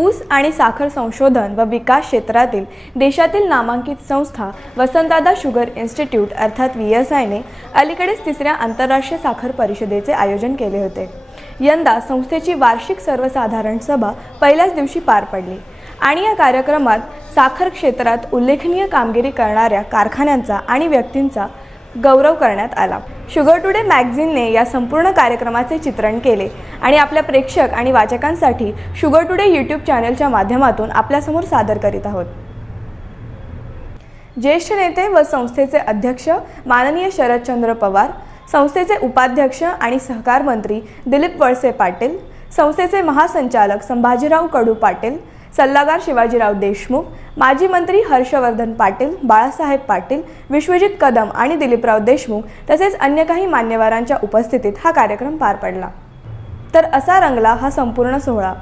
ऊस आणि साखर संशोधन व विकास क्षेत्रातील देशातील नामांकित संस्था वसंतदादा शुगर इन्स्टिट्यूट अर्थात VSIने अलीकडेच तिसऱ्या आंतरराष्ट्रीय साखर परिषदेचे आयोजन केले होते। यंदा संस्थेची वार्षिक सर्वसाधारण सभा पहिल्याच दिवशी पार पडली आणि या कार्यक्रमात साखर क्षेत्रात उल्लेखनीय कामगिरी करणाऱ्या कारखान्यांचा आणि व्यक्तींचा गौरव करण्यात आला। शुगर टुडे मॅगझिनने या संपूर्ण कार्यक्रमाचे चित्रण केले आणि आपल्या प्रेक्षक आणि वाचकांसाठी शुगर टुडे YouTube चॅनलच्या माध्यमातून आपल्यासमोर सादर करीत आहोत। ज्येष्ठ नेते व संस्थेचे अध्यक्ष माननीय शरदचंद्र पवार, संस्थेचे उपाध्यक्ष आणि सहकार मंत्री दिलीप वळसे पाटील, संस्थेचे महासंचालक संभाजीराव कडू पाटील, सल्लागार शिवाजीराव देशमुख, माजी मंत्री हर्षवर्धन पाटील, बाळासाहेब पाटील, विश्वजित कदम आणि दिलीपराव देशमुख तसेच अन्य काही मान्यवरांच्या उपस्थितीत हा कार्यक्रम पार पडला। तर असा रंगला हा संपूर्ण सोहळा।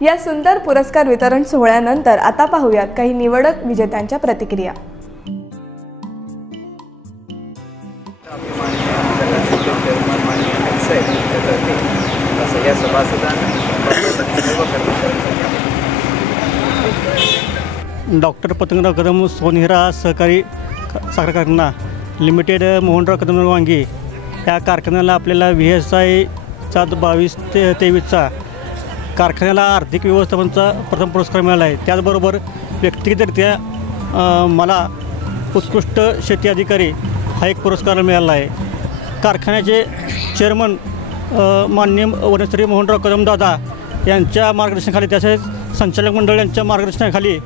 या सुंदर पुरस्कार वितरण सोहळ्यानंतर आता पाहूयात काही निवडक विजेत्यांच्या प्रतिक्रिया। डॉक्टर पतंगराव कदम सोनेरा सहकारी साखर कारखाना लिमिटेड मोहनराव कदम वांगी या कारखान्याला आपल्याला VSI-चा 22 ते 23चा कारखान्याला आर्थिक व्यवस्थापनाचा प्रथम पुरस्कार मिळाला आहे। त्याचबरोबर व्यक्तिगतरित्या मला उत्कृष्ट शेती अधिकारी हा एक पुरस्कार मिळाला आहे। कारखान्याचे चेअरमन माननीय वनश्री मोहनराव कदम दादा यांच्या मार्गदर्शनाखाली तसेच संचालक मंडळ यांच्या मार्गदर्शनाखाली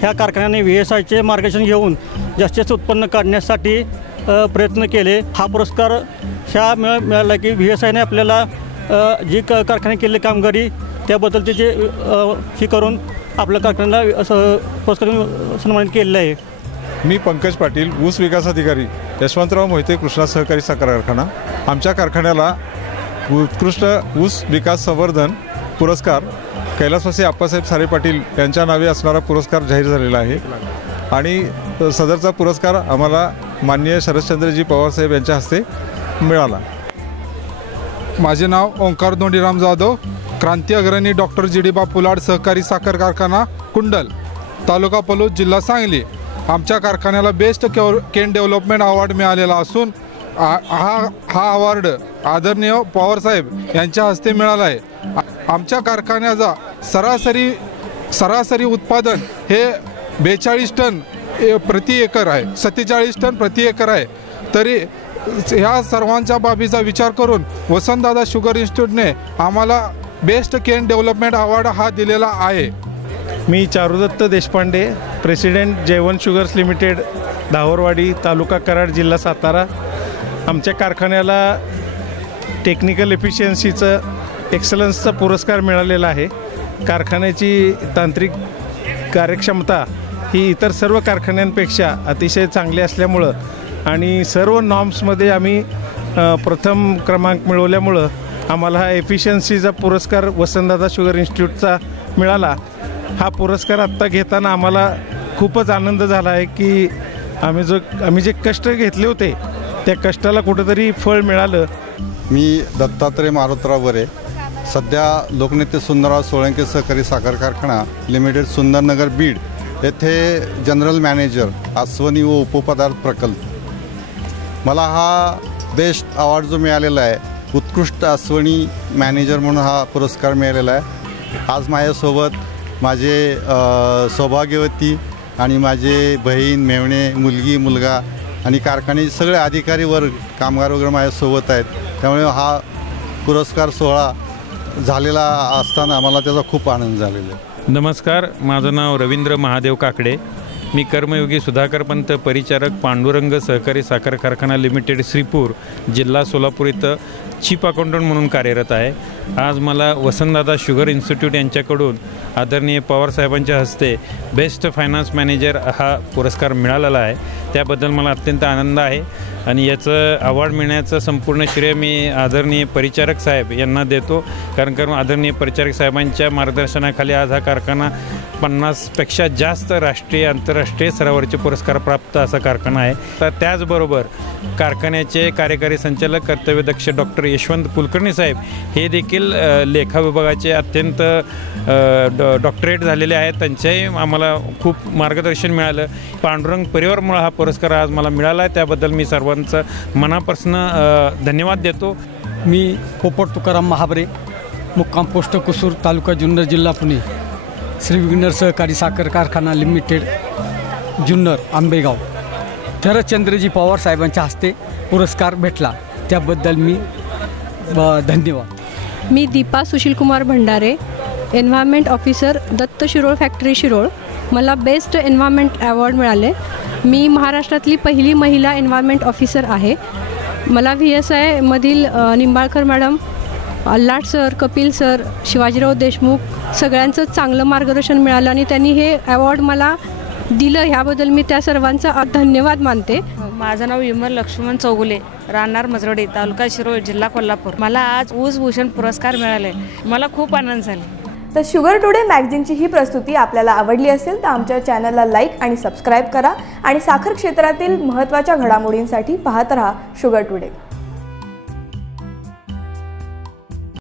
ह्या कारखान्याने VSI-चे मार्गदर्शन घेऊन जास्तीत उत्पन्न काढण्यासाठी प्रयत्न केले। हा पुरस्कार ह्या मिळाला की VSI-ने आपल्याला जी कारखाने केलेली कामगिरी त्याबद्दल त्याचे हे करून आपल्या कारखान्याला असं पुरस्कार सन्मानित केलेलं आहे। मी पंकज पाटील, ऊस विकास अधिकारी, यशवंतराव मोहिते कृष्णा सहकारी साखर कारखाना। आमच्या कारखान्याला उत्कृष्ट ऊस विकास संवर्धन पुरस्कार कैलासवासी आप्पासाहेब सारे पाटील यांच्या नावे असणारा पुरस्कार जाहीर झालेला आहे आणि सदरचा पुरस्कार आम्हाला माननीय शरदचंद्रजी पवारसाहेब यांच्या हस्ते मिळाला। माझे नाव ओंकार धोंडीराम जाधव, क्रांती अग्रणी डॉक्टर GD पुलाड सहकारी साखर कारखाना कुंडल, तालुका पलूस, जिल्हा सांगली। आमच्या कारखान्याला बेस्ट केन डेव्हलपमेंट अवॉर्ड मिळालेला असून हा अवॉर्ड आदरणीय पवारसाहेब यांच्या हस्ते मिळाला आहे। आमच्या कारखान्याचा सरासरी उत्पादन हे 42 टन प्रति एकर आहे, 47 टन प्रति एकर आहे। तरी ह्या सर्वांच्या बाबीचा विचार करून वसंतदादा शुगर इन्स्टिट्यूटने आम्हाला बेस्ट केन डेव्हलपमेंट अवॉर्ड हा दिलेला आहे। मी Charudatta Deshpande, president Jaywant sugars limited, Dahorwadi, taluka Karad, जिल्हा सातारा। आमच्या कारखान्याला टेक्निकल एफिशियन्सीचं एक्सलन्सचा पुरस्कार मिळालेला आहे। कारखान्याची तांत्रिक कार्यक्षमता ही इतर सर्व कारखान्यांपेक्षा अतिशय चांगली असल्यामुळं आणि सर्व नॉर्म्समध्ये आम्ही प्रथम क्रमांक मिळवल्यामुळं आम्हाला हा एफिशियन्सीचा पुरस्कार वसंतदादा शुगर इन्स्टिट्यूटचा मिळाला। हा पुरस्कार आत्ता घेताना आम्हाला खूपच आनंद झाला आहे की आम्ही जे कष्ट घेतले होते त्या कष्टाला कुठेतरी फळ मिळालं। मी दत्तात्रय मारुतराव वरे, सध्या लोकनेते सुंदरराव सोळंके सहकारी साखर कारखाना लिमिटेड सुंदरनगर बीड येथे जनरल मॅनेजर आस्वनी व उपपदार्थ प्रकल्प। मला हा बेस्ट अवॉर्ड जो मिळालेला आहे, उत्कृष्ट आस्वनी मॅनेजर म्हणून हा पुरस्कार मिळालेला आहे। आज माझ्यासोबत माझे सौभाग्यवती आणि माझे बहीण, मेवणे, मुलगी, मुलगा आणि कारखान्याचे सगळे अधिकारी वर्ग, कामगार वगैरे माझ्यासोबत आहेत। त्यामुळे हा पुरस्कार सोहळा झालेला असताना आम्हाला त्याचा खूप आनंद झालेला आहे। नमस्कार, माझं नाव रवींद्र महादेव काकडे। मी कर्मयोगी सुधाकर पंत परिचारक पांडुरंग सहकारी साखर कारखाना लिमिटेड श्रीपूर, जिल्हा सोलापूर इथं चीफ अकाउंटंट म्हणून कार्यरत आहे। आज मला वसंतदादा शुगर इन्स्टिट्यूट यांच्याकडून आदरणीय पवारसाहेबांच्या हस्ते बेस्ट फायनान्स मॅनेजर हा पुरस्कार मिळालेला आहे। त्याबद्दल मला अत्यंत आनंद आहे आणि याचं अवॉर्ड मिळण्याचं संपूर्ण श्रेय मी आदरणीय परिचारक साहेब यांना देतो, कारण आदरणीय परिचारक साहेबांच्या मार्गदर्शनाखाली आज हा कारखाना 50पेक्षा जास्त राष्ट्रीय आंतरराष्ट्रीय स्तरावरचे पुरस्कार प्राप्त असा कारखाना आहे। तर त्याचबरोबर कारखान्याचे कार्यकारी संचालक कर्तव्यदक्ष डॉक्टर यशवंत कुलकर्णी साहेब हे देखील लेखा विभागाचे अत्यंत डॉक्टरेट झालेले आहेत। त्यांच्याही आम्हाला खूप मार्गदर्शन मिळालं। पांडुरंग परिवारमुळे हा पुरस्कार आज मला मिळाला आहे, त्याबद्दल मी सर्वांचं मनापासून धन्यवाद देतो। मी पोपट तुकाराम महाबरे, मुक्काम पोस्ट कुसूर, तालुका जुन्नर, जिल्हा पुणे, श्री विघ्नर सहकारी साखर कारखाना लिमिटेड जुन्नर आंबेगाव। शरदचंद्रजी पवार साहेबांच्या हस्ते पुरस्कार भेटला, त्याबद्दल मी धन्यवाद। मी Deepa Sushilkumar Bhandare, environment officer, Datta Shirol factory Shirol. मला बेस्ट एन्व्हायरमेंट अवॉर्ड मिळाले मी महाराष्ट्रातली पहिली महिला एन्व्हायरमेंट ऑफिसर आहे. मला VSI मधील Nimbalkar madam, अल्लाट sir, Kapil sir, Shivajirao Deshmukh सगळ्यांचं चांगलं मार्गदर्शन मिळालं आणि त्यांनी हे अवॉर्ड मला दिलं, ह्याबद्दल मी त्या सर्वांचा धन्यवाद मानते. माझं नाव विमल लक्ष्मण चौगुले, राहणार मजरडी, तालुका शिरोळ, जिल्हा कोल्हापूर. मला आज ऊस भूषण पुरस्कार मिळाले. मला खूप आनंद झाला. तर शुगर टुडे मॅगझिनची ही प्रस्तुती आपल्याला आवडली असेल तर आमच्या चॅनलला लाईक आणि सबस्क्राईब करा आणि साखर क्षेत्रातील महत्त्वाच्या घडामोडींसाठी पाहत रहा शुगर टुडे.